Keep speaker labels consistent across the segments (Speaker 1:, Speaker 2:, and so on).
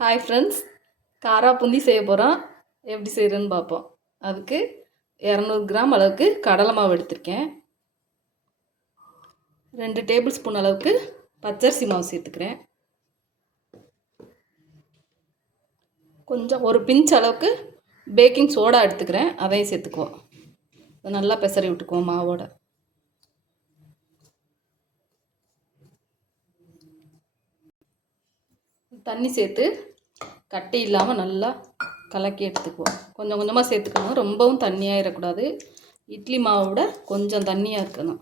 Speaker 1: Hi friends காரா பூந்தி செய்ய போகிறோம் எப்படி செய்கிறேன்னு பார்ப்போம். அதுக்கு இரநூறு கிராம் அளவுக்கு கடலை மாவு எடுத்திருக்கேன். ரெண்டு டேபிள் ஸ்பூன் அளவுக்கு பச்சரிசி மாவு சேர்த்துக்கிறேன். கொஞ்சம் ஒரு பிஞ்ச் அளவுக்கு பேக்கிங் சோடா எடுத்துக்கிறேன். அதையும் சேர்த்துக்குவோம். நல்லா பெசரி விட்டுக்குவோம் மாவோட. தண்ணி சேர்த்து கட்டி இல்லாமல் நல்லா கலக்கி எடுத்துக்குவோம். கொஞ்சம் கொஞ்சமாக சேர்த்துக்கணும். ரொம்பவும் தண்ணியாகிடக்கூடாது இட்லி மாவை விட கொஞ்சம் தண்ணியாக இருக்கணும்.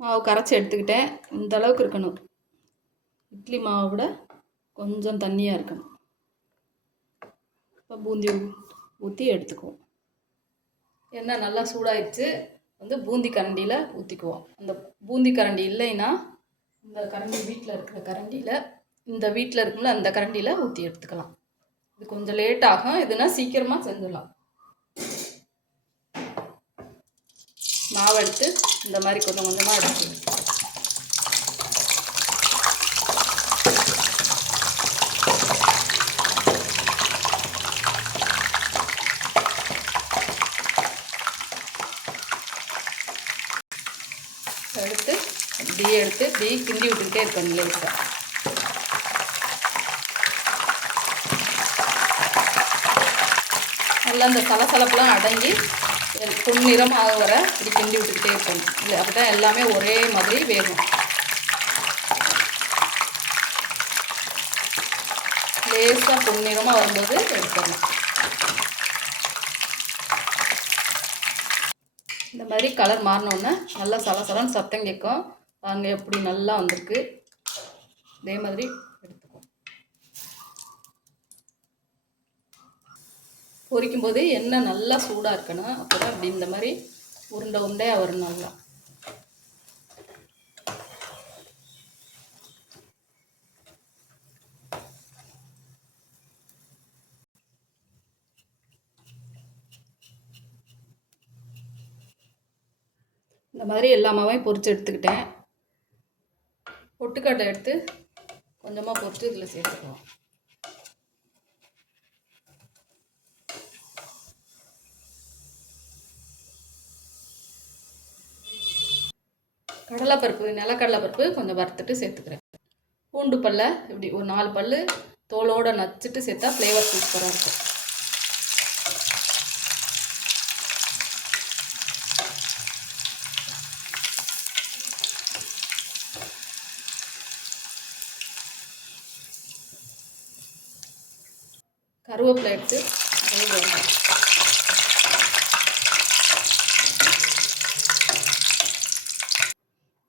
Speaker 1: மாவு கரைச்சி எடுத்துக்கிட்டேன். இந்த அளவுக்கு இருக்கணும். இட்லி மாவை விட கொஞ்சம் தண்ணியாக இருக்கணும். இப்போ பூந்தி ஊற்றி எடுத்துக்குவோம். எண்ணெய் நல்லா சூடாயிடுச்சு. வந்து பூந்தி கரண்டியில் ஊற்றிக்குவோம் அந்த பூந்தி கரண்டி இல்லைன்னா இந்த கரண்டி வீட்டில் இருக்கிற கரண்டியில் இந்த வீட்டில் இருக்கும்ல அந்த கரண்டியில் ஊற்றி எடுத்துக்கலாம். இது கொஞ்சம் லேட் ஆகும். இதுனா சீக்கிரமாக செஞ்சிடலாம். மாவு எடுத்து இந்த மாதிரி கொஞ்சம் கொஞ்சமாக எடுத்து எடுத்து அப்படியே எடுத்து டி கிண்டி விட்டுக்கிட்டே இருக்கணும் லேசாக நல்லா அந்த சலசலப்பெலாம் அடங்கி பொன்னிறம் வர இப்படி கிண்டி விட்டுக்கிட்டே இருக்கணும் இல்லை அப்போ தான் எல்லாமே ஒரே மாதிரி வேகும். லேசாக பொன்னிறமாக வரும்போது எடுத்துடணும் மாதிரி கலர் மாறினோடனே நல்லா சலசலன்னு சத்தம் கேட்கும். பாருங்க எப்படி நல்லா வந்திருக்கு. இதே மாதிரி எடுத்துக்குவோம். பொரிக்கும் போது எண்ணெய் நல்லா சூடாக இருக்கணும். அப்போ தான் அப்படி இந்த மாதிரி உருண்டை உருண்டையாக வரும் நல்லா. இந்த மாதிரி எல்லா மாவையும் பொறிச்சு எடுத்துக்கிட்டேன். பொட்டுக்கடலை எடுத்து கொஞ்சமாக பொறிச்சு இதில் சேர்த்துக்குவோம் கடலைப்பருப்பு நிலக்கடலைப்பருப்பு கொஞ்சம் வறுத்துட்டு சேர்த்துக்கிறேன். பூண்டு பல்ல இப்படி ஒரு நாலு பல் தோலோடு நச்சுட்டு சேர்த்தா ஃப்ளேவர் சூப்பராக இருக்கும். கருவேப்பிலை எடுத்து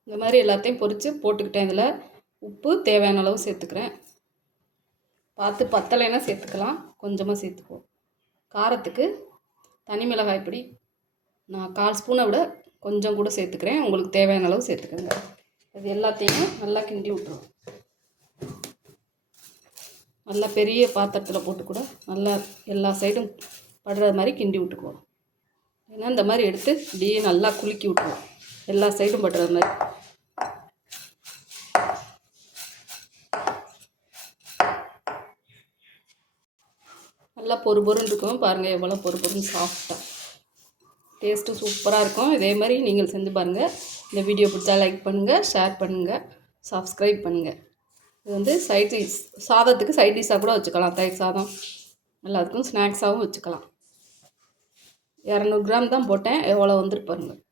Speaker 1: இந்த மாதிரி எல்லாத்தையும் பொரித்து போட்டுக்கிட்டேன் இதில். உப்பு தேவையான அளவு சேர்த்துக்கிறேன். பார்த்து பத்தலைன்னா சேர்த்துக்கலாம். கொஞ்சமாக சேர்த்துக்குவோம். காரத்துக்கு தனி மிளகாய் பொடி. நான் கால் ஸ்பூனை விட கொஞ்சம் கூட சேர்த்துக்கிறேன். உங்களுக்கு தேவையான அளவு சேர்த்துக்கோங்க. இது எல்லாத்தையும் நல்லா கிண்டி விட்ருவோம் நல்லா பெரிய பாத்திரத்தில் போட்டு கூட நல்லா எல்லா சைடும் படுற மாதிரி கிண்டி விட்டுக்குவோம். ஏன்னா இந்த மாதிரி எடுத்து இப்படியே நல்லா குலுக்கி விட்டுருவோம். எல்லா சைடும் படுற மாதிரி. நல்லா பொறு பொருன்னு இருக்கும். பாருங்கள் எவ்வளோ பொறு பொருன்னு சாஃப்டாக டேஸ்ட்டு சூப்பராக இருக்கும். இதே மாதிரி நீங்கள் செஞ்சு பாருங்கள் இந்த வீடியோ பிடிச்சா லைக் பண்ணுங்கள் ஷேர் பண்ணுங்கள் சப்ஸ்கிரைப் பண்ணுங்கள் இது வந்து சைட் டிஷ் சாதத்துக்கு சைட் டிஷ்ஷாக கூட வச்சுக்கலாம். தயிர் சாதம் எல்லாத்துக்கும் ஸ்நாக்ஸாகவும் வச்சுக்கலாம். இரநூறு கிராம் தான் போட்டேன். எவ்வளோ வந்துருப்பாருங்க பாருங்கள்